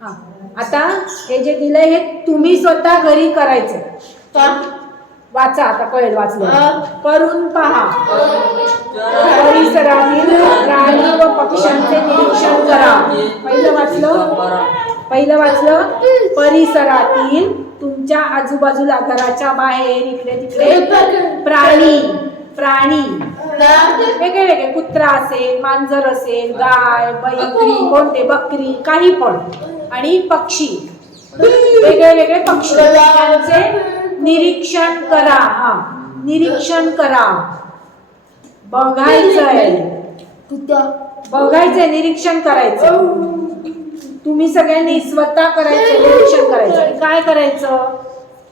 हा आता हे जे दिलंय हे तुम्ही स्वतः घरी करायचं. वाचा आता कळेल वाचलं. करून पहा. परिसरातील प्राणी व पक्ष्यांचे निरीक्षण करा. पहिलं वाचलं परिसरातील तुमच्या आजूबाजूला घराच्या बाहेर इकडे तिकडे प्राणी वेगळे वेगळे कुत्रा असेल, मांजर असेल, गाय, बैल, कोणते बकरी काही पण, आणि पक्षी वेगळे वेगळे पक्षी त्यांचे निरीक्षण करा. हा निरीक्षण करा. बघायचंय निरीक्षण करायचं. तुम्ही सगळ्यांनी स्वतः करायचं निरीक्षण करायचं. काय करायचं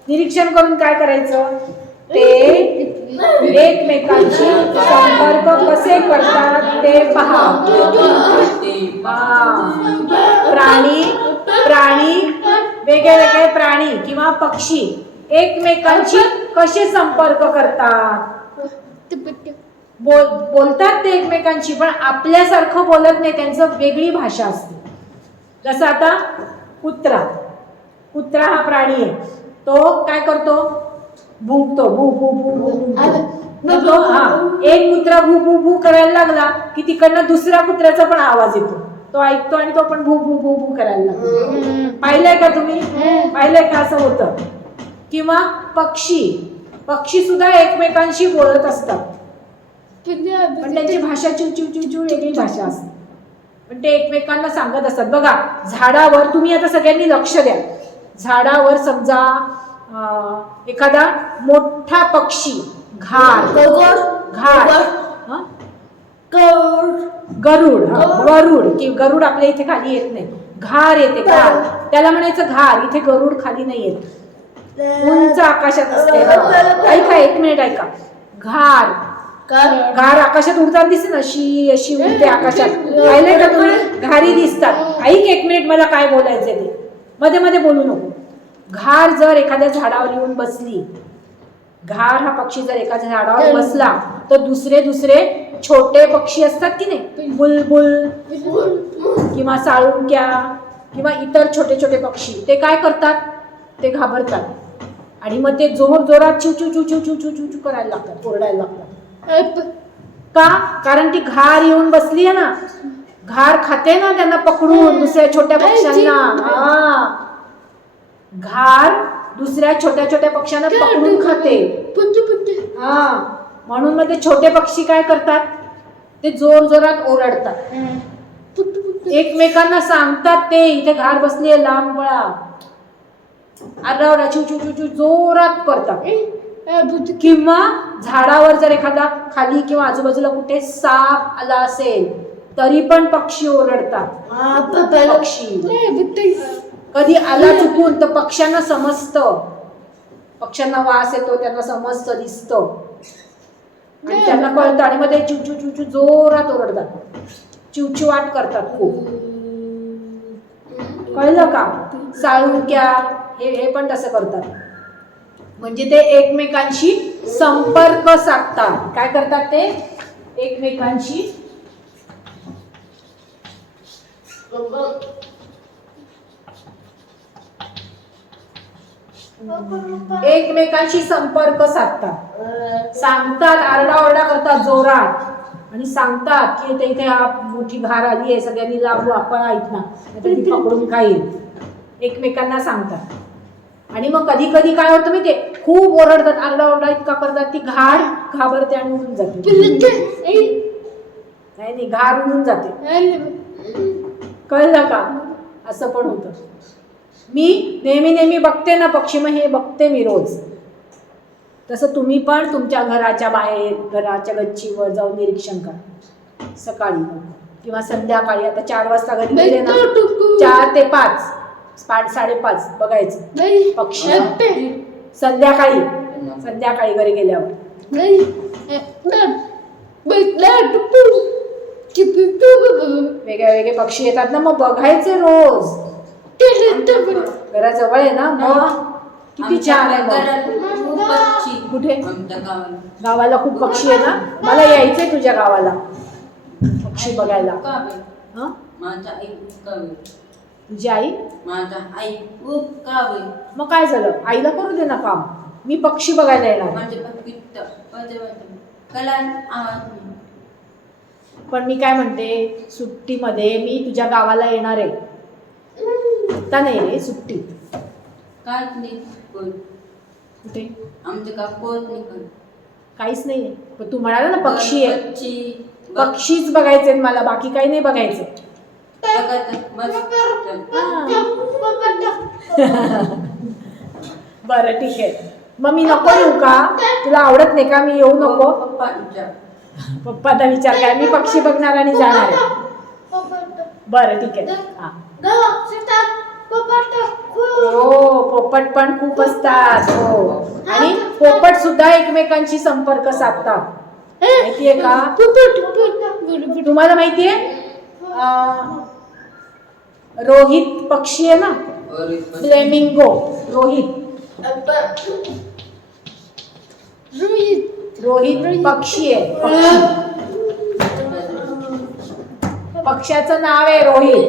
निरीक्षण करून काय करायचं ते एकमेकांशी संपर्क कसे करतात ते पहा. प्राणी वेगळे वेगळे प्राणी किंवा पक्षी एकमेकांशी कसे संपर्क करतात. बोलतात ते एकमेकांशी पण आपल्यासारखं बोलत नाही. त्यांचं वेगळी भाषा असते. जसं आता कुत्रा हा प्राणी आहे. तो काय करतो भुंकतो. भू भू भू भू भू. हा एक कुत्रा भू भू भू करायला लागला की तिकडनं दुसऱ्या कुत्र्याचा पण आवाज येतो. तो ऐकतो आणि तो पण भू भू भू भू करायला लागतो. पाहिलंय का तुम्ही? पाहिलंय का असं होतं? किंवा पक्षी सुद्धा एकमेकांशी बोलत असतात पण त्यांची भाषा चिव चिव चिव चिव वेगळी भाषा असते. पण ते एकमेकांना सांगत असतात. बघा झाडावर तुम्ही आता सगळ्यांनी लक्ष द्या. झाडावर समजा एखादा मोठा पक्षी गरुड आपल्या इथे खाली येत नाही. घार येते. घार त्याला म्हणायचं घार. इथे गरुड खाली नाही येत. उंच आकाशात असते. ऐका एक मिनिट ऐका. घार आकाशात उडताना दिसते ना अशी उडते आकाशात. पाहिलंय का तुम्ही? घारी दिसतात. ऐक एक मिनिट मला काय बोलायचंय ते मध्ये मध्ये बोलू नको. घार जर एखाद्या झाडावर येऊन बसली, घार हा पक्षी जर एखाद्या झाडावर बसला तर दुसरे छोटे पक्षी असतात की नाही, बुलबुल किंवा साळुंक्या किंवा इतर छोटे छोटे पक्षी, ते काय करतात? ते घाबरतात आणि मग ते जोरात चिव चिव चिव चिव चिव चिव चिव करायला लागतात, ओरडायला लागतात. का? कारण ती घार येऊन बसली आहे ना. घार खाते ना त्यांना पकडून, दुसऱ्या छोट्या पक्ष्यांना. घार दुसऱ्या छोट्या छोट्या पक्ष्यांना पकडून खाते. म्हणून मग ते छोटे पक्षी काय करतात? ते जोरात ओरडतात, एकमेकांना सांगतात ते इथे घार बसली आहे, लांब पळा, आरडाओरडा चिव चिव चिव चिव जोरात करतात. किंवा झाडावर जर एखादा खाली किंवा आजूबाजूला कुठे साप आला असेल तरी पण पक्षी ओरडतात. पक्षी कधी आला चुकून तर पक्ष्यांना समजतं, पक्ष्यांना वास येतो, त्यांना समजतं, दिसतं आणि त्यांना कळतं आणि मग ते चिव चिव चिव चिव जोरात ओरडतात, चिवचिवाट करतात खूप. कळलं का? साळुंक्या हे पण तसं करतात. म्हणजे ते एकमेकांशी संपर्क साधतात. काय करतात ते? एकमेकांशी संपर्क साधतात, सांगतात, आरडाओरडा करतात जोरात आणि सांगतात की ते इथे मोठी घार आली आहे, सगळ्यांनी लांब पळा इथना, ती पकडून खाईल. एकमेकांना सांगतात आणि मग कधी कधी काय होतं माहिती, खूप ओरडतात, आरडाओरडा इतका करतात, ती घार घाबरते आणि उडून जाते. नाही, घार उडून जाते. कळलं का? असं पण होतं. मी नेहमी बघते ना पक्षी, मग हे बघते मी रोज. तसं तुम्ही पण तुमच्या घराच्या बाहेर, घराच्या गच्चीवर जाऊन निरीक्षण करा, सकाळी किंवा संध्याकाळी. आता 4 वाजता घरी गेले ना, 4 ते 5, 5:30 बघायचं पक्षी. संध्याकाळी घरी गेल्यावर वेगळे पक्षी येतात ना, मग बघायचे रोज. घराजवळ आहे ना, मग किती छान आहे. कुठे? गावाला खूप पक्षी आहे ना. मला यायचंय तुझ्या गावाला पक्षी बघायला. तुझी आई? माझा आई खूप कावे. मग काय झालं, आईला करू दे ना काम, मी पक्षी बघायला येणार. माझे पित्त कला आवाज नाही. पण मी काय म्हणते, सुट्टीमध्ये मी तुझ्या गावाला येणार आहे. आता नाही रे, सुट्टीत. काहीच नाही कोण. कुठे? आमचं का पोत नाही कोण. काहीच नाही. पण तू म्हणाला ना पक्षी आहे, पक्षी पक्षीच बघायचे मला, बाकी काही नाही बघायचं. बरं ठीक आहे, मग मी नको येऊ का? तुला आवडत नाही का मी येऊ नको? पप्पाचा विचार काय, मी पक्षी बघणार आणि जाणार आहे. बरं ठीक आहे. हा हो, पोपट पण खूप असतात. हो, आणि पोपट सुद्धा एकमेकांशी संपर्क साधतात. माहितीये का तुम्हाला? माहितीये रोहित पक्षी आहे ना, फ्लेमिंगो. रोहित पक्षी आहे. पक्ष्याचं नाव आहे रोहित.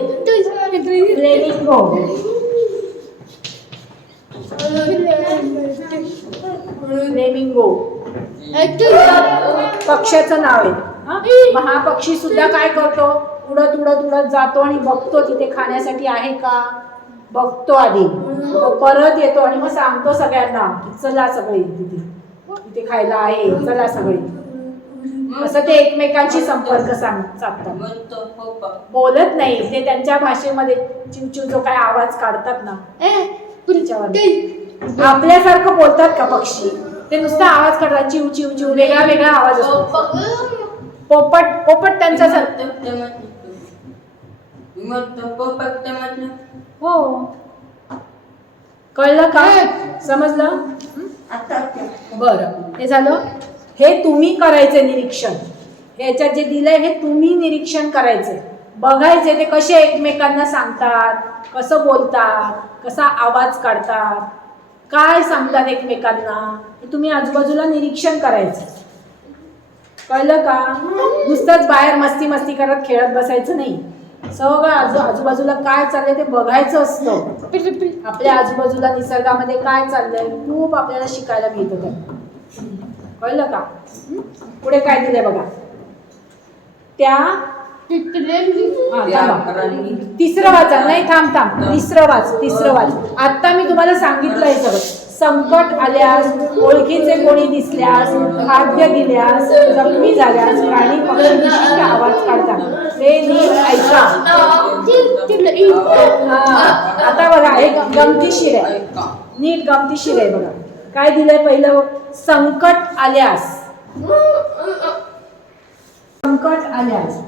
फ्लेमिंगो. फ्लेमिंगो पक्ष्याचं नाव आहे. मग हा पक्षी सुद्धा काय करतो, उडत उडत उडत जातो आणि बघतो तिथे खाण्यासाठी आहे का, बघतो आधी, परत येतो आणि मग सांगतो सगळ्यांना की चला सगळे तिथे खायला आहे, चला सगळे. असं ते एकमेकांशी संपर्क साधतात. बोलत नाही ते, त्यांच्या भाषेमध्ये चिवचिव जो काय आवाज काढतात ना त्याच्यावर. आपल्यासारखं बोलतात का पक्षी? ते नुसता आवाज काढतात, चिव चिव चिव, वेगळा वेगळा आवाज असतो. पोपट त्यांचा हो, कळलं का? समजलं? बरं, हे झालं. हे तुम्ही करायचे निरीक्षण. याच्यात जे दिलंय हे तुम्ही निरीक्षण करायचे, बघायचे ते कसे एकमेकांना सांगतात, कसं बोलतात, कसा आवाज काढतात, काय सांगतात एकमेकांना, हे तुम्ही आजूबाजूला निरीक्षण करायचं. कळलं का? नुसतंच बाहेर मस्ती मस्ती करत खेळत बसायचं नाही. सगळं आजूबाजूला काय चाललंय ते बघायचं असतं. आपल्या आजूबाजूला निसर्गामध्ये काय चाललंय खूप आपल्याला शिकायला मिळतं. कळलं का? पुढे काय दिलंय बघा. त्या तिसरं वाचा. नाही, थांब, तिसरं वाच. आता मी तुम्हाला सांगितलंय सगळं. संकट आल्यास, ओळखीचे कोणी दिसल्यास, खाद्य दिल्यास, जखमी झाल्यास, प्राणी पक्षी विशिष्ट आवाज काढतात, ते नीट ऐका. आता बघा, हे गमतीशीर आहे, नीट गमतीशीर आहे बघा. काय दिलंय पहिलं? संकट आल्यास. संकट आल्यास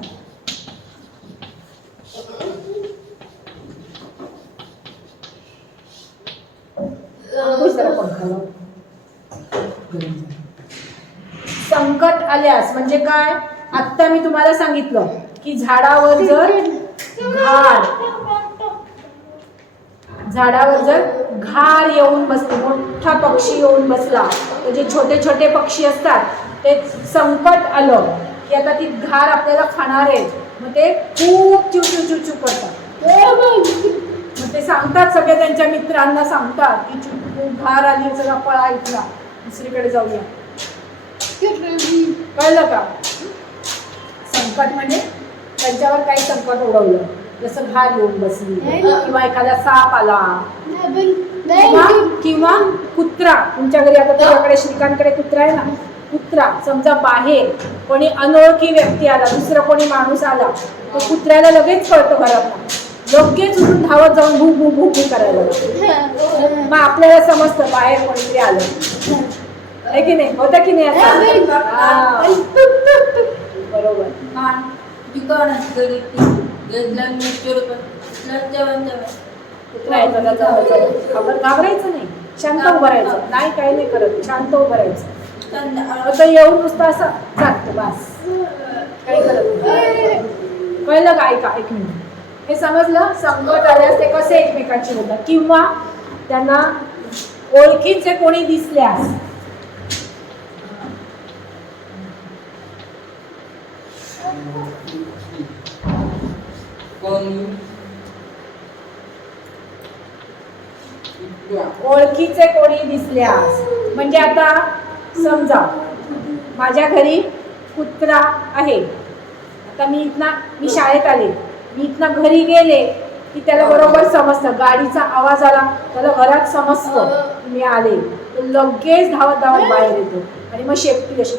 संकट आल्यास म्हणजे काय? आता मी तुम्हाला सांगितलं की झाडावर जर घार येऊन बसले, मोठा पक्षी येऊन बसला, तर जे छोटे छोटे पक्षी असतात ते संकट आलं की आता ती घार आपल्याला खाणार आहे, मग ते खूप चिवचिव करतात. मग ते सांगतात, सगळे त्यांच्या मित्रांना सांगतात की खूप घार आली, सगळा पळा इथला, दुसरीकडे जाऊया. कळलं का? संकट म्हणजे त्यांच्यावर काही संकट उडवलं, जसं घार येऊन बसली किंवा एखादा साप आला किंवा कुत्रा. तुमच्या घरी आता तुझ्याकडे श्रीकांतकडे कुत्रा आहे ना, कुत्रा समजा बाहेर कोणी अनोळखी व्यक्ती आला, दुसरा कोणी माणूस आला, तो कुत्र्याला लगेच कळतं घरात, लगेच उठून धावत जाऊन भू भू भू भू करायला लागतो. मग आपल्याला समजतं बाहेर कोणीतरी आलं, आहे की नाही? होतं की नाही? बरोबर. आपण घाबरायचं नाही, शांत उभं राहायचं. नाही, काही नाही करत, शांत उभं राहायचं. येऊन नुसतं असं जागतो बस, काही करत नाही. कळलं का? ऐका, एक मिनिट. हे समजलं? संकट आल्यास ते कसे एकमेकांशी बोलतात, किंवा त्यांना ओळखीचे कोणी दिसल्यास. ओळखीचे कोणी दिसल्यास. म्हणजे आता समजा माझ्या घरी कुत्रा आहे. आता मी शाळेत आले, मी इथनं घरी गेले की त्याला बरोबर समजतं. गाडीचा आवाज आला त्याला घरात समजतं मी आले, तो लगेच धावत धावत बाहेर येतो आणि मग शेपटी अशी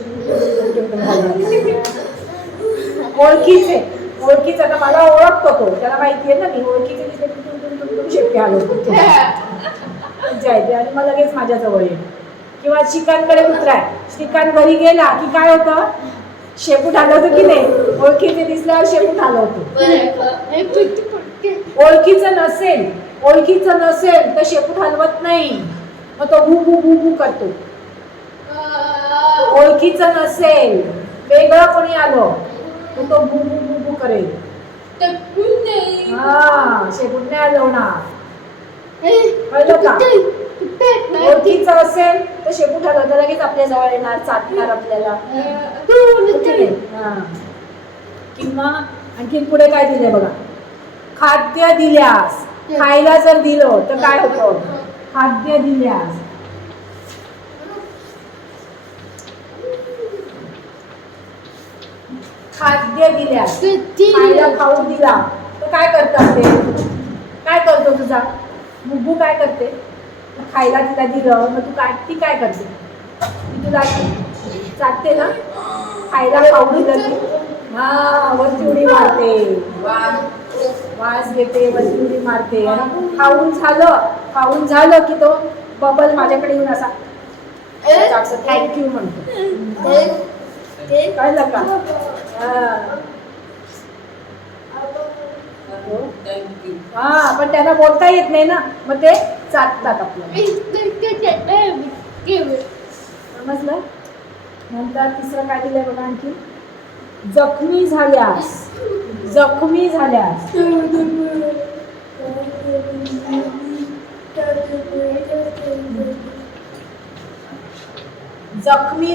ओळखीचे आता मला ओळखतो तो, त्याला माहिती आहे ना मी ओळखीचे दिसले शेपटी हलवतो आणि मग लगेच माझ्या जवळ येईल. किंवा श्रीकांतकडे कुत्रा आहे, श्रीकांत घरी गेला की काय होतं, शेपूट हलवतो की नाही, ओळखीचे दिसल्यावर शेपूट हलवतो. ओळखीचं नसेल तर शेपूट हलवत नाही, मग तो भू भू भू भू करतो. ओळखीचं नसेल, वेगळं कोणी आलं तर तो भू भू भू भू करेल. हा, शेपूट नाही हलवणार. कळलं का? ओळखीचं असेल तर शेपूट हलवतं, लगेच आपल्या जवळ येणार, चाटणार आपल्याला. किंवा आणखीन पुढे काय दिले बघा, खाद्य दिल्यास. खायला जर दिलं तर काय होतं, खाद्य दिल्यास. खाद्य दिल्यास, खायला खाऊ दिला तर काय करतात ते, काय करतो तुझा बुब्बू, काय करते, खायला तिला दिलं मग ती काय करते, ती तुला चाटते ना. खायला खाऊ दिलं की हा वरती उडी मारते, वास घेते, वरती उडी मारते. आणि खाऊन झालं की तो बबल माझ्याकडे येऊन असा थँक्यू म्हणतो. कळलं का? हा, पण त्यांना बोलता येत नाही ना, मग ते चाटतात आपल्याला. समजलं? नंतर तिसरं काय दिलंय बघा आणखी, जखमी झाल्यास. जखमी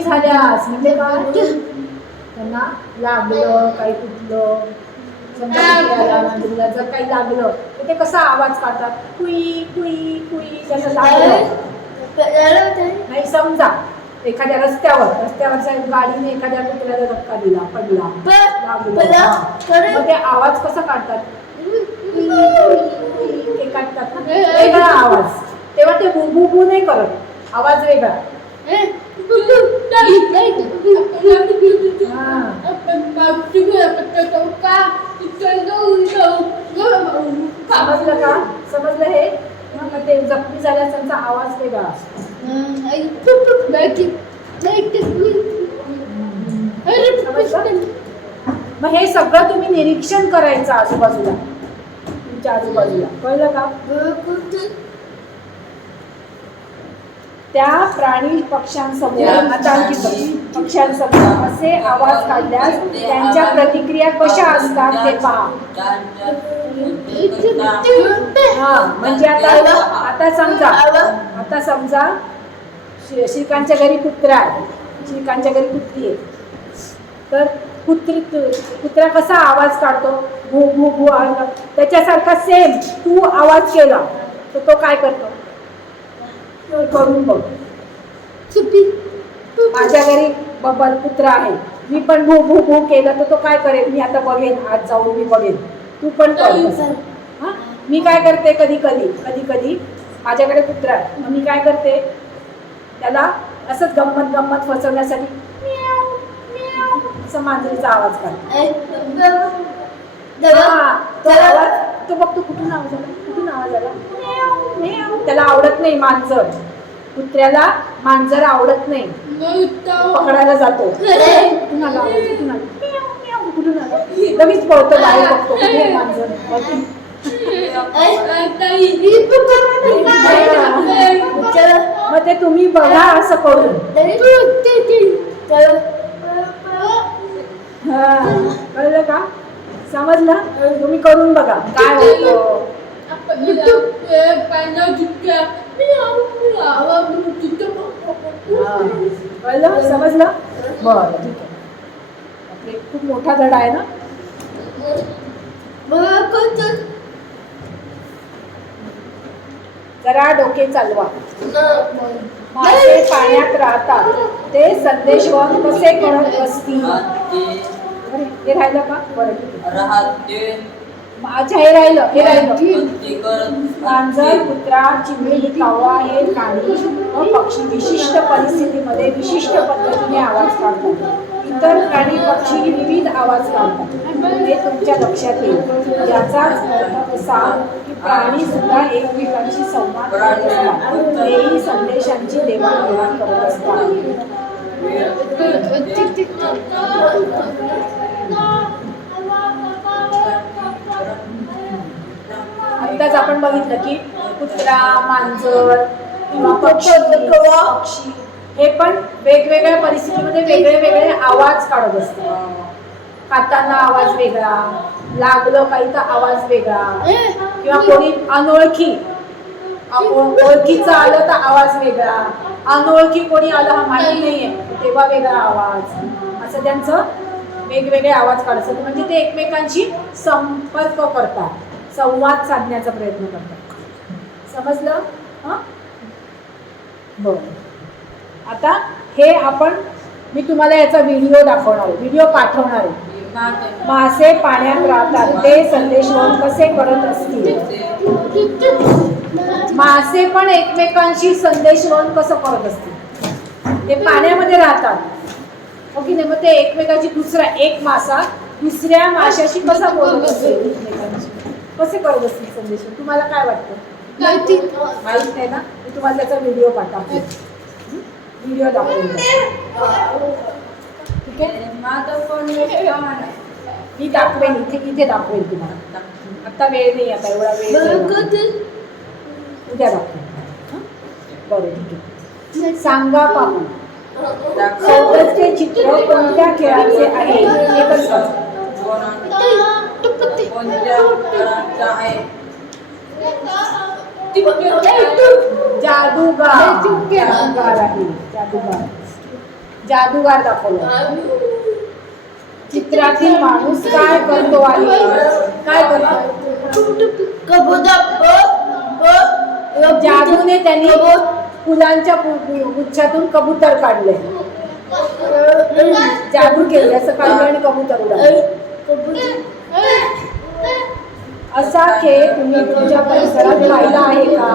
झाल्यास म्हणजे काय, त्यांना लागलं काही, कुठलं समजा जर काही लागलं तर ते कसा आवाज काढतात, कुई कुई कुई. त्यांना लागलं नाही, समजा एखाद्या रस्त्यावरच्या गाडीने एखाद्या कुत्र्याला धक्का दिला, पडला, लागलं, मग ते आवाज कसा काढतात, ते काढतात ना, वेगळा आवाज. तेव्हा ते बू बू बू नाही करत, आवाज वेगळा. समजलं का? समजलं हे? मग ते जखमी झाल्यास त्यांचा आवाज वेगळा असतो. मग हे सगळं तुम्ही निरीक्षण करायचं आजूबाजूला, तुमच्या आजूबाजूला. कळलं का? त्या प्राणी पक्ष्यांसमोर, आता आणखी पक्ष्यांसमोर असे आवाज काढल्यास त्यांच्या प्रतिक्रिया कशा असतात ते पहा. हा, म्हणजे आता समजा श्रीकांतच्या घरी कुत्रा आहे, श्रीकांतच्या घरी कुत्री आहे, तर कुत्रा कसा आवाज काढतो, भू भू भू. त्याच्यासारखा सेम तू आवाज केला तर तो काय करतो, करून बघ. माझ्या घरी बबल कुत्रा आहे, मी पण भू भू भू केलं तर तो काय करेल, मी आता बघेन, आज जाऊन मी बघेन, तू पण कर. हा, मी काय करते, कधी कधी माझ्याकडे कुत्रा आहे, मग मी काय करते, त्याला असंच गंमत फसवण्यासाठी असं मांजरीचा आवाज काढते. तो बघतो कुठून आवाज आला, त्याला आवडत नाही मांजर, कुत्र्याला मांजर आवडत नाही, पकडायला जातो, कुठून आला लगेच पळतो, बाहेर बघतो मांजर. मग ते तुम्ही बघा असं करून. कळलं का? समजलं? तुम्ही करून बघा काय होतं. कळलं? समजलं? बरं, ठीक आहे. खूप मोठा धडा आहे ना. जरा डोके चालवा. मासे पाण्यात राहतात ते संदेशवहन कसे करत असतील? अरे, हे राहिलं का? बरं ठीक आहे. अच्छा, हे राहिलं. मांजर, कुत्रा, चिमणी, कावळा हे प्राणी व पक्षी विशिष्ट परिस्थितीमध्ये विशिष्ट पद्धतीने आवाज काढतात. इतर प्राणी पक्षी विविध आवाज काढतात हे तुमच्या लक्षात येईल. याचाच अर्थ असा की प्राणी सुद्धा एकमेकांशी संवाद करत असतात. हेही संदेशांची देवाणघेवाण करत असतात. आत्ताच आपण बघितलं की कुत्रा, मांजर किंवा पक्षी हे पण वेगवेगळ्या परिस्थितीमध्ये वेगळे वेगळे आवाज काढत असतात. खाताना आवाज वेगळा, लागलं काही तर आवाज वेगळा, किंवा कोणी अनोळखी ओळखीचं आलं तर आवाज वेगळा, अनोळखी कोणी आलं हा माहिती नाहीये तेव्हा वेगळा आवाज, असं त्यांचं वेगवेगळे आवाज काढतात. म्हणजे ते एकमेकांशी संपर्क करतात, संवाद साधण्याचा प्रयत्न करतात. समजलं? हां, बरं. आता हे मी तुम्हाला याचा व्हिडिओ दाखवणार आहे, व्हिडिओ पाठवणार आहे. मासे पाण्यात राहतात ते संदेशवहन कसे करत असतील? मासे पण एकमेकांशी संदेशवहन कसं करत असतील? ते पाण्यामध्ये राहतात, ओके नाही? मग ते एकमेकांची एक मासा दुसऱ्या माशाशी कसा बोलत असेल, एकमेकांशी कसे करत असतील संदेशवहन? तुम्हाला काय वाटतं? माहित नाही ना? मी तुम्हाला त्याचा व्हिडिओ पाठवते, व्हिडिओ दाखवून. ठीक आहे, मी दाखवेन, इथे दाखवेन तुम्हाला. आता वेळ नाही, आता एवढा वेळ नाही, उद्या दाखवेन. बरं, ठीक आहे. सांगा पाहू, सौंदर्याचे चित्र कोणत्या खेळाचे आहे? एकच जादूगार आहे. जादूगार दाखवलं. चित्रातील माणूस काय करतो आहे? काय करतो? जादूने त्यांनी फुलांच्या गुच्छातून कबूतर काढले. जादू केली, असं काढलं आणि कबूतर उडाले. असा खेळ तुम्ही तुमच्या परिसरात पाहिला आहे का?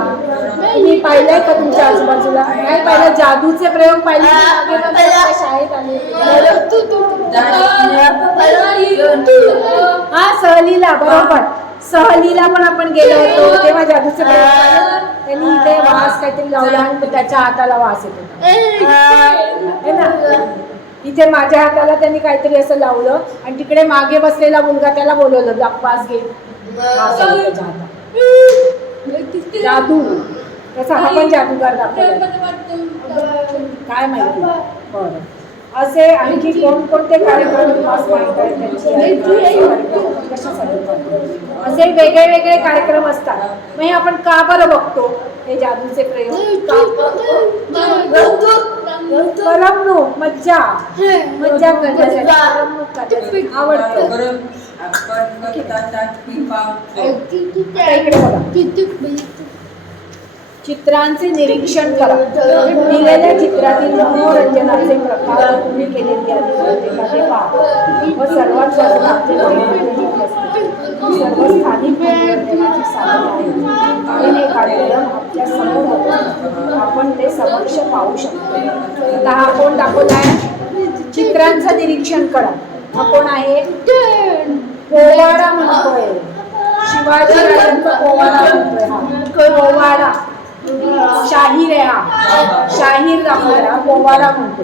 तुम्ही पाहिलाय का तुमच्या आजूबाजूला? काय पाहिलं? जादूचे प्रयोग पाहिले शाळेत आले? हा, सहलीला, बरोबर. सहलीला पण आपण गेलो होतो तेव्हा जादूचे प्रयोग त्यांनी इथे वास काहीतरी लावला आणि त्याच्या हाताला वास येत होता ना. इथे माझ्या हाताला त्यांनी काहीतरी असं लावलं आणि तिकडे मागे बसलेला मुलगा त्याला बोलवलं, वास घे. जादू, तसा हा पण जादूगार दाखवला. काय माहिती. बरं, असे आणखी कोणकोणते कार्यक्रम माहित आहेत? असे वेगळे वेगळे कार्यक्रम असतात. मग हे आपण का बरं बघतो हे जादूचे प्रयोग? करमणूक, मज्जा करण्यासाठी, आवडतं. इकडे बघा, चित्रांचे निरीक्षण करा. दिलेल्या चित्रातील मनोरंजनाचे प्रकार तुम्ही केलेली आहे व सर्वात जास्त सर्व स्थानिक मनोरंजनाची साधने आहेत आणि हे कार्यक्रम आपल्या समोर होते, आपण ते समक्ष पाहू शकतो. आता हा कोण दाखवलाय? चित्रांचं निरीक्षण करा. हा कोण आहे? पोवाडा म्हणतोय, शिवाजी राजांचा पोवाडा म्हणतोय. हा पोवाडा, शाहीर आहे. हा शाहीर दाखवला, पोवाडा म्हणतो.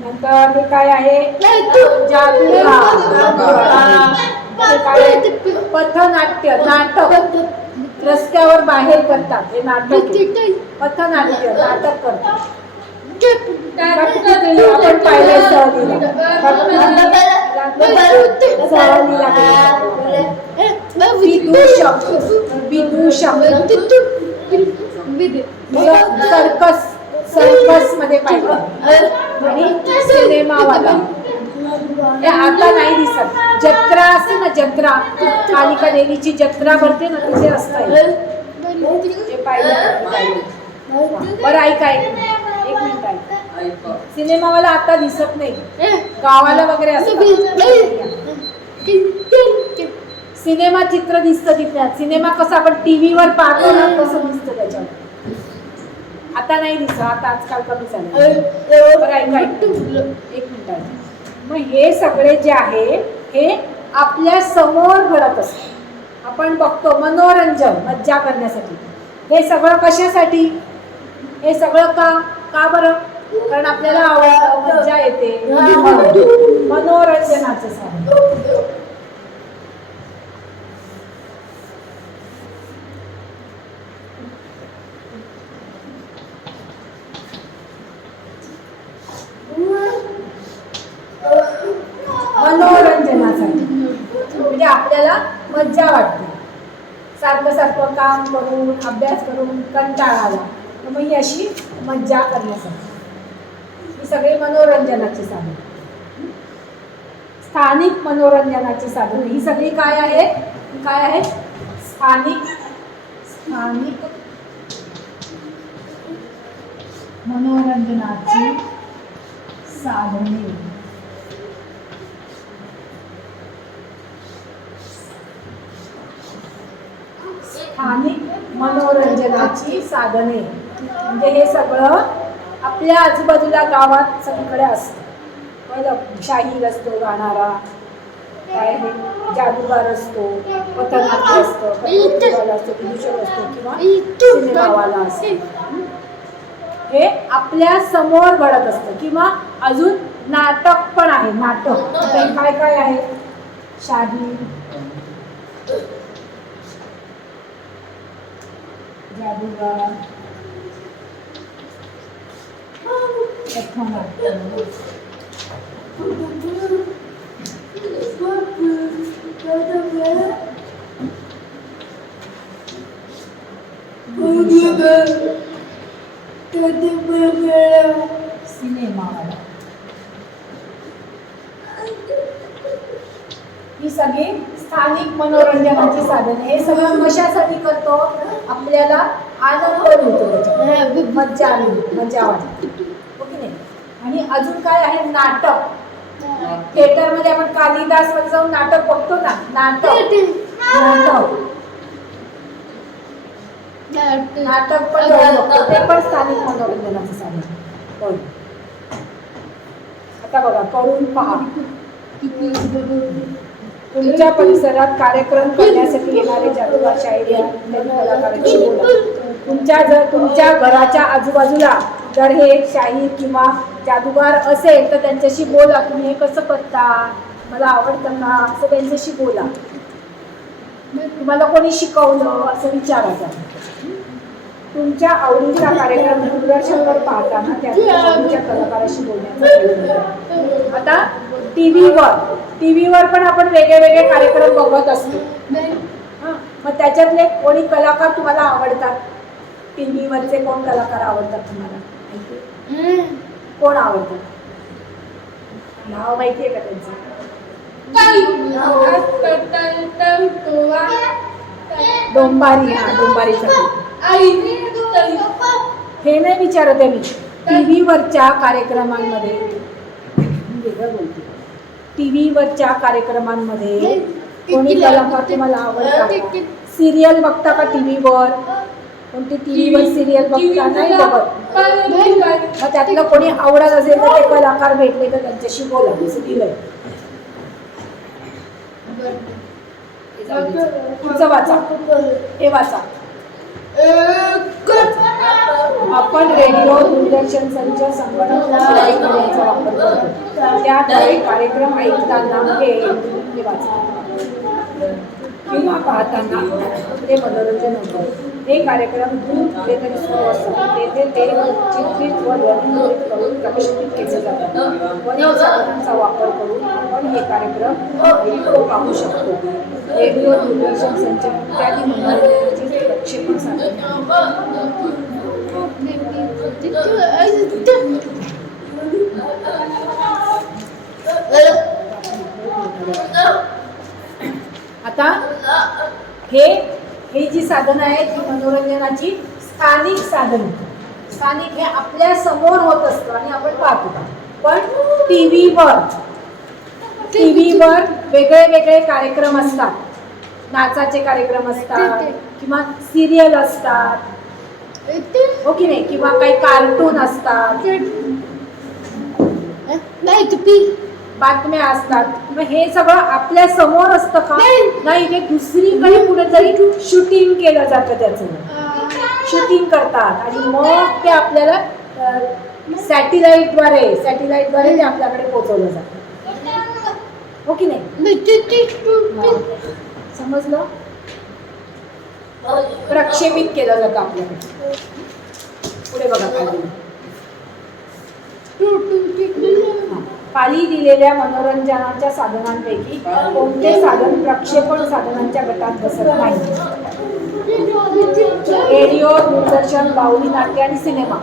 नंतर हे काय आहे? जादूगार, पथनाट्य, नाटक रस्त्यावर बाहेर करतात, हे नाटक. पथनाट्य, नाटक करतात. आपण पाहिलंय सर्कस मध्ये पाहिलं आणि सिनेमावाला. हे आता नाही दिसत. जत्रा असते ना, जत्रा, कालिका देवीची जत्रा भरते ना, तिथे असतं. ते पाहिलं. बरं ऐका एक मिनिट ऐका. ऐका. सिनेमावाला आता दिसत नाही, गावाला वगैरे असतात. सिनेमा चित्र दिसतं तिथल्या. सिनेमा कसं आपण टीव्हीवर पाहतो ना तसं दिसतं त्याच्यावर. आता नाही दिसत, आता आजकाल कमी झालं. बरं ऐका एक मिनिट ऐका. मग हे सगळे जे आहे हे आपल्या समोर घडत असतं. आपण बघतो मनोरंजन, मज्जा करण्यासाठी. हे सगळं कशासाठी? हे सगळं का बरं? कारण आपल्याला आवडतं, मज्जा येते, मनोरंजनाचं साधन. मनोरंजनासाठी म्हणजे आपल्याला मज्जा वाटते. सारखं सारखं काम करून अभ्यास करून कंटाळा आला तर मग ही अशी मज्जा करण्यासाठी. ही सगळी मनोरंजनाची साधन, स्थानिक मनोरंजनाची साधन. ही सगळी काय आहेत? स्थानिक मनोरंजनाची साधने. स्थानिक मनोरंजनाची साधने म्हणजे हे सगळं आपल्या आजूबाजूला गावात सगळीकडे असतं. शाहीर असतो गाणारा, काय हे जादूगार असतो, पथनाट्य असतं, कथकवाला असतो, विदूषक असतो किंवा सिनेमावाला असतो. हे आपल्या समोर घडत असतं. किंवा अजून नाटक पण आहे. नाटक काय आहे? शाहीर, जादूगार, पथनाट्य. सिनेमावाला. ही सगळी स्थानिक मनोरंजनाची साधने. हे सगळं कशासाठी करतो? आपल्याला आनंद मिळतो, त्याच्यात मज्जा वाटते, हो की नाही? आणि अजून काय आहे? नाटक. थिएटरमध्ये आपण कालिदास मध्ये जाऊन नाटक बघतो ना. नाटक पण बघतो. ते पण स्थानिक मनोरंजनाचं साधन. होय. आता बघा, करून पहा. तुमच्या परिसरात कार्यक्रम करण्यासाठी येणारे जादूगार, शाहीर कलाकारांची बोला. तुमच्या घराच्या आजूबाजूला जर हे शाहीर किंवा जादूगार असेल तर त्यांच्याशी बोला. तुम्ही हे कसं करता, मला आवडतं का, असं त्यांच्याशी बोला. तुम्हाला कोणी शिकवलं असं विचारायचं. तुमच्या आवडीचा कार्यक्रम दूरदर्शनवर पाहताना तुमच्या कलाकाराशी बोलण्याचा प्रयत्न. आता टीव्हीवर पण आपण वेगळे कार्यक्रम बघत असतो. मग त्याच्यातले कोणी कलाकार तुम्हाला आवडतात? टीव्हीवरचे कोण कलाकार आवडतात तुम्हाला? कोण आवडतात? नाव माहिती आहे का त्यांचं? डोंबारीचा. हे नाही विचारत आहे मी. टीव्हीवरच्या कार्यक्रमांमध्ये टीव्हीवरच्या कार्यक्रमांमध्ये कोणी कलाकार तुम्हाला आवडतात? सिरियल बघता का टीव्हीवर? कोणती टीव्हीवर सिरियल बघता? नाही बघत. मग त्यातलं कोणी आवडत असेल तर ते कलाकार भेटले तर त्यांच्याशी बोला. दिलंय. पुढचं वाचा. हे वाचा. आपण रेडिओ, दूरदर्शन, संच, संगणक याचा वापर करतो. त्याद्वारे कार्यक्रम ऐकताना हे वाचा किंवा पाहताना ते मनोरंजन होतं. हे कार्यक्रम दूर कुठेतरी सुरू असतात. तेथे ते चित्रित व ध्वनिमुद्रित करून प्रक्षेपित केले जातात. ध्वनी साधनांचा वापर करून आपण हे कार्यक्रम ऐकू पाहू शकतो. रेडिओ, दूरदर्शन, संच इत्यादी मनोरंजनाची प्रक्षेपण साधने. आता ही जी साधनं आहेत ही मनोरंजनाची स्थानिक साधनं. स्थानिक हे आपल्या समोर होत असतं आणि आपण पाहतो. पण टीव्हीवर वेगळे वेगळे कार्यक्रम असतात. नाचाचे कार्यक्रम असतात किंवा सिरियल असतात, हो की नाही, किंवा काही कार्टून असतात, बातम्या असतात. मग हे सगळं आपल्या समोर असतं का? नाही, ते दुसरीकडे कुठेतरी शूटिंग केलं जातं. त्याचं शूटिंग करतात आणि मग ते आपल्याला सॅटेलाइटद्वारे ते आपल्याकडे पोहोचवलं जातं, हो की नाही. समजलं? प्रक्षेपित केलं जातं आपल्याकडे. पुढे बघा खाली दिलेल्या मनोरंजनाच्या साधनांपैकी कोणते साधन प्रक्षेपण साधनांच्या गटात बसत नाही? रेडिओ, दूरदर्शन, बाहुली, नाट्य आणि सिनेमा.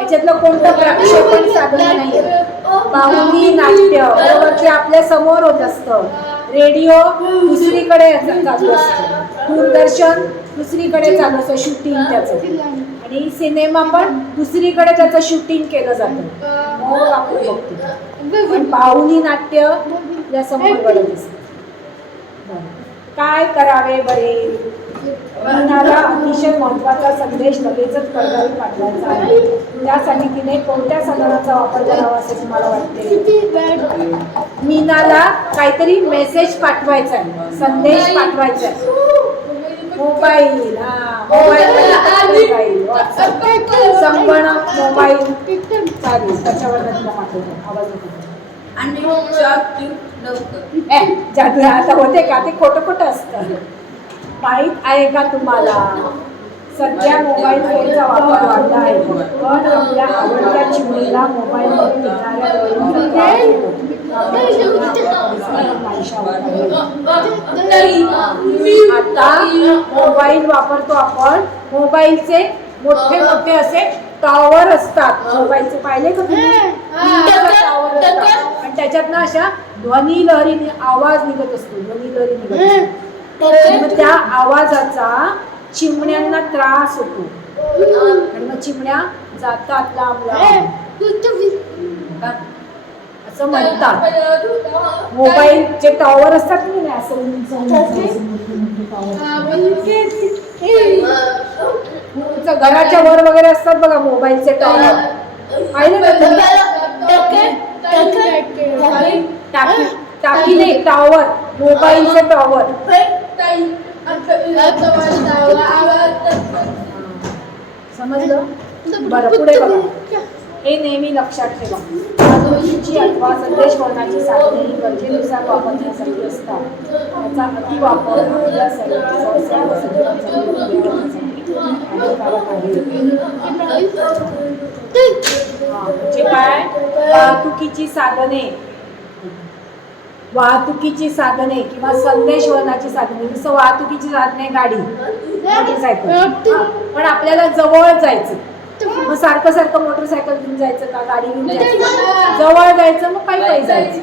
याच्यातलं कोणतं प्रक्षेपण साधन नाही? बाहुली, नाट्य बरोबर, ते आपल्या समोर होत असतं. रेडिओ दुसरीकडे चालू असतं, दूरदर्शन दुसरीकडे चालू असतं शूटिंग त्याचं, आणि सिनेमा पण दुसरीकडे त्याचं शूटिंग केलं जातं, मग आपण बघतो. पण बाहुली, नाट्य या समोर घडत असतं. काय करावे बरे? मीनाला अतिशय महत्त्वाचा संदेश लगेचच पडद्यावर पाठवायचा आहे. त्यासाठी तिने कोणत्या साधनाचा वापर करावा असे तुम्हाला वाटते? मीनाला काहीतरी मेसेज पाठवायचा आहे, संदेश पाठवायचा आहे. मोबाईल, संगणक, मोबाईल चालेल, त्याच्यावर तिला पाठवतो. आवाज नको. आणि जादू लवकर. जादू आता होते का? ते खोटं असतं. माहीत आहे का तुम्हाला, सध्या मोबाईल फोनचा वापर वाढला आहे, पण आपल्या आवडत्या चिमणीला मोबाईलमध्ये निघणाऱ्या आता मोबाईल वापरतो आपण. मोबाईलचे मोठे मोठे असे टॉवर असतात. मोबाईलचे पाहिले का तुम्ही? टॉवर असतात आणि त्याच्यातनं अशा ध्वनी लहरीने आवाज निघत असतो. ध्वनी लहरी निघत असतो. त्या आवाजाचा चिमण्यांना त्रास होतो आणि मग चिमण्या जातात लांब असं म्हणतात. मोबाईलचे टॉवर असतात की नाही, असं घराच्या वर वगैरे असतात बघा मोबाईलचे टॉवर. पाहिले ना? टाकी नाही, टॉवर, मोबाईलचे टॉवर. समजलं? बरं, पुढे बघा. हे नेहमी लक्षात ठेवा. वाहतुकीची अथवा संदेश वहनाची साधने ही गरजेनुसार वापरण्यासाठी असतात. त्याचा अतिवापर आपल्या सजीवांसाठी हानिकारक आहे. म्हणजे काय? वाहतुकीची साधने किंवा संदेश वहनाची साधने, जसं वाहतुकीची साधने गाडी, मोटरसायकल. पण आपल्याला जवळ जायचं, मग सारखं मोटरसायकल घेऊन जायचं का, गाडी घेऊन जायचं? जवळ जायचं, मग पायी जायचं.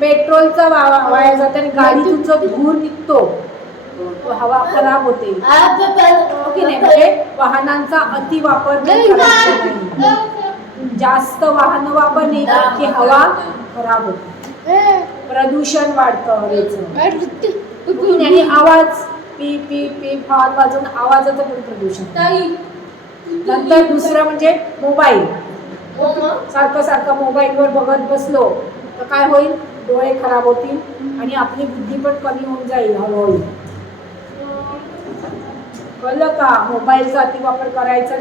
पेट्रोलचा वाया जातं आणि गाडीतून जो धूर निघतो, हवा खराब होते, की नाही. म्हणजे वाहनांचा अतिवापर करायचा नाही. जास्त वाहन वापरली की हवा खराब होते, प्रदूषण वाढतं हवेचं, आणि आवाज पी पी पी हॉर्न वाजून आवाजाचं पण प्रदूषण. नंतर दुसरं म्हणजे मोबाईल. सारखं मोबाईलवर बघत बसलो तर काय होईल? डोळे खराब होतील आणि आपली बुद्धी पण कमी होऊन जाईल हळूहळू. कळलं का? मोबाईलचा अतिवापर करायचा.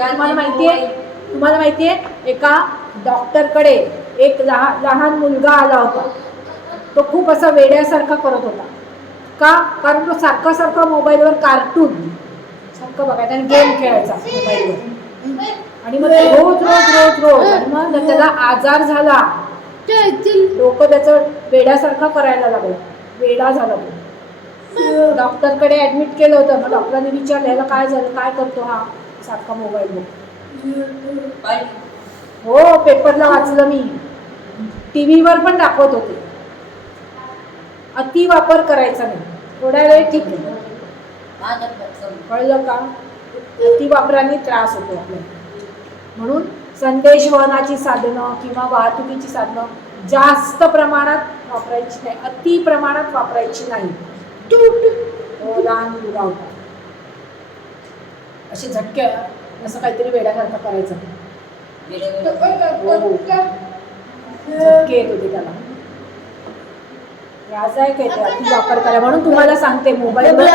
तुम्हाला माहितीये एका डॉक्टरकडे एक लहान मुलगा आला होता. तो खूप असा वेड्यासारखा करत होता. का? कारण तो सारखा मोबाईलवर कार्टून सारखं बघायचा आणि गेम खेळायचा मोबाईलवर, आणि मग रोज आणि मग त्याला आजार झाला. डोकं त्याचं वेड्यासारखा करायला लागलं, वेडा झाला तो. डॉक्टरकडे ऍडमिट केलं होतं. मग डॉक्टरांनी विचारलं ह्याला काय झालं, काय करतो हा सारखा मोबाईल? हो, पेपरला वाचलं मी, टीव्हीवर पण दाखवत होते. अतिवापर करायचा नाही. थोडा वेळ ठीक आहे, माझ्या पटकन. कळलं का? अति वापराने त्रास होतो आपल्याला. म्हणून संदेशवहनाची साधनं किंवा वाहतुकीची साधनं जास्त प्रमाणात वापरायची नाही, अति प्रमाणात वापरायची नाही. लहान मुलगा होता, असे झटके असं काहीतरी वेड्यासारखं करायचं. झटके येत होते त्याला. त्रास आहे काय ते अति वापर करा. म्हणून तुम्हाला सांगते, मोबाईलवर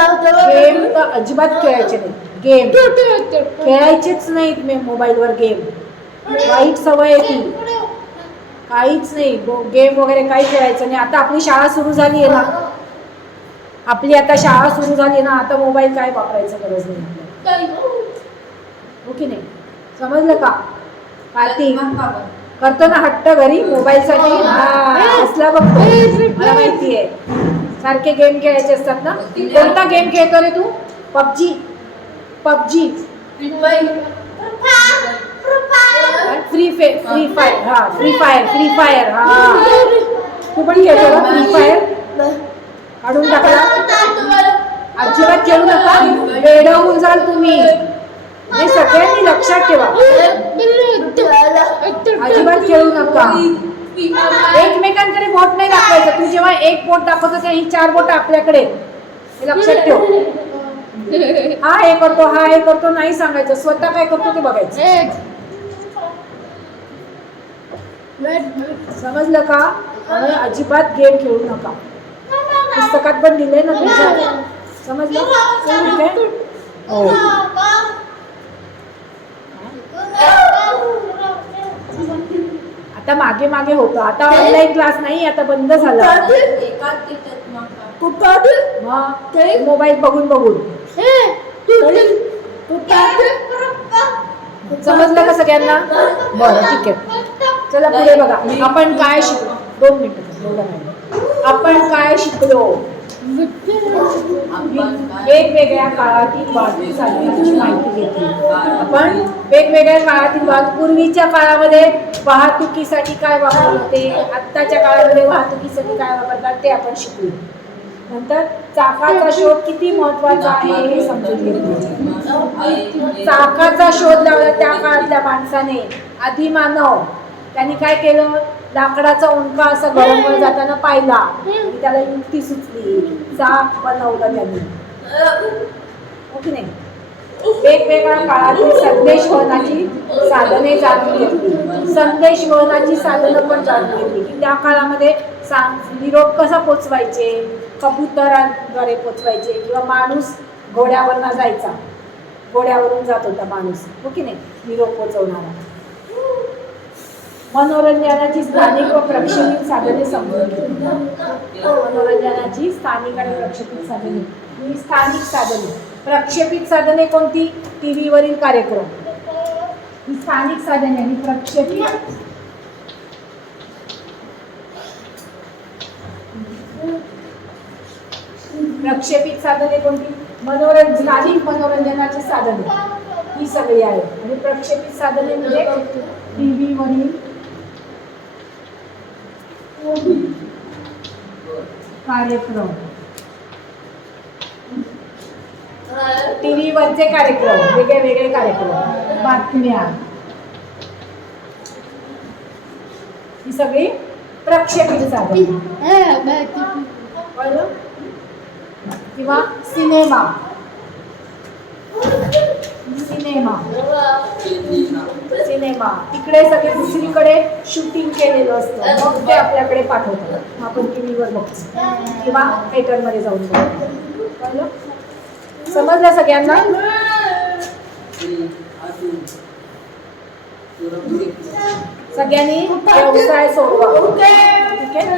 गेम तर अजिबात खेळायचे नाही. गेम खेळायचेच नाहीत. मोबाईलवर गेम वाईट सवय आहे ती. काहीच नाही, गेम वगैरे काही खेळायचं नाही. आता आपली शाळा सुरू झाली आहे ना, आपली आता शाळा सुरू झाली ना, आता मोबाईल काय वापरायचं गरज नाही. हो की नाही? समजलं का? कार्तिक करतो ना हट्ट घरी मोबाईल साठी. असला बघतो, मला माहिती आहे. सारखे गेम खेळायचे असतात ना. कोणता गेम खेळतो रे तू? पबजी. PUBG, free fire. हा, फ्री फायर. हा, तू पण खेळतो ना फ्री फायर? काढून टाकला. अजिबात खेळू नका, वेडा होऊन जाल तुम्ही. हे सगळ्यांनी लक्षात ठेवा, अजिबात खेळू नका. एकमेकांकडे बोट नाही दाखवायचं. तू जेव्हा एक बोट दाखवतो तेव्हा ही 4 बोट आपल्याकडे, हे लक्षात ठेव. हा हे करतो, हा हे करतो नाही सांगायचं, स्वतः काय करतो ते बघायचं. समजलं का? आणि अजिबात गेम खेळू नका. पुस्तकात पण दिलंय ना तुझ्या. समजलं? ठीक आहे? हो. आता मागे मागे होतं, आता ऑनलाईन क्लास नाही, आता बंद झाला. मोबाईल बघून बघून. समजलं का सगळ्यांना? बरं, ठीक आहे. चला पुढे बघा. आपण काय शिकलो? 2 मिनिटं. आपण काय शिकलो? वेगवेगळ्या काळातील वाहतूक साधनांची माहिती घेतली आपण. वेगवेगळ्या काळातील पूर्वीच्या काळामध्ये वाहतुकीसाठी काय वापरत होते, आत्ताच्या काळामध्ये वाहतुकीसाठी काय वापरतात ते आपण शिकलो. नंतर चाकाचा शोध किती महत्वाचा आहे हे समजून घेतले. चाकाचा शोध लावला त्या काळातल्या माणसाने. आधी मानव त्यांनी काय केलं? लाकडाचा उंडका असा गरमवर जाताना पाहिला आणि त्याला युक्ती सुचली, चाक बनवलं त्यांनी. हो की नाही? वेगवेगळ्या काळातील संदेशवहनाची साधने जाणून घेतली. संदेशवहनाची साधनं पण जाणून घेतली की त्या काळामध्ये निरोप कसा पोचवायचे, कबुतराद्वारे पोचवायचे किंवा माणूस घोड्यावरनं जायचा, घोड्यावरून जात होता माणूस. हो की नाही? निरोप पोचवणारा. मनोरंजनाची स्थानिक व प्रक्षेपित साधने समजून घेतली. मनोरंजनाची स्थानिक आणि प्रक्षेपित साधने. ही स्थानिक साधने. प्रक्षेपित साधने कोणती? टीव्ही वरील कार्यक्रम. ही स्थानिक साधने आणि प्रक्षेपित साधने कोणती? स्थानिक मनोरंजनाची साधने ही सगळी आहे. आणि प्रक्षेपित साधने म्हणजे टीव्ही वरील कार्यक्रम. टीव्ही वरचे कार्यक्रम, वेगळे वेगळे कार्यक्रम, बातम्या, ही सगळी प्रक्षेपित साधने. किंवा सिनेमा. तिकडे सगळे दुसरीकडे शूटिंग केलेलं असतं, मग ते आपल्याकडे पाठवतात, आपण टीव्हीवर बघतो किंवा थिएटरमध्ये जाऊन बघतो. समजलं सगळ्यांना? सगळ्यांनी व्यवसाय सोडवा. ठीक आहे?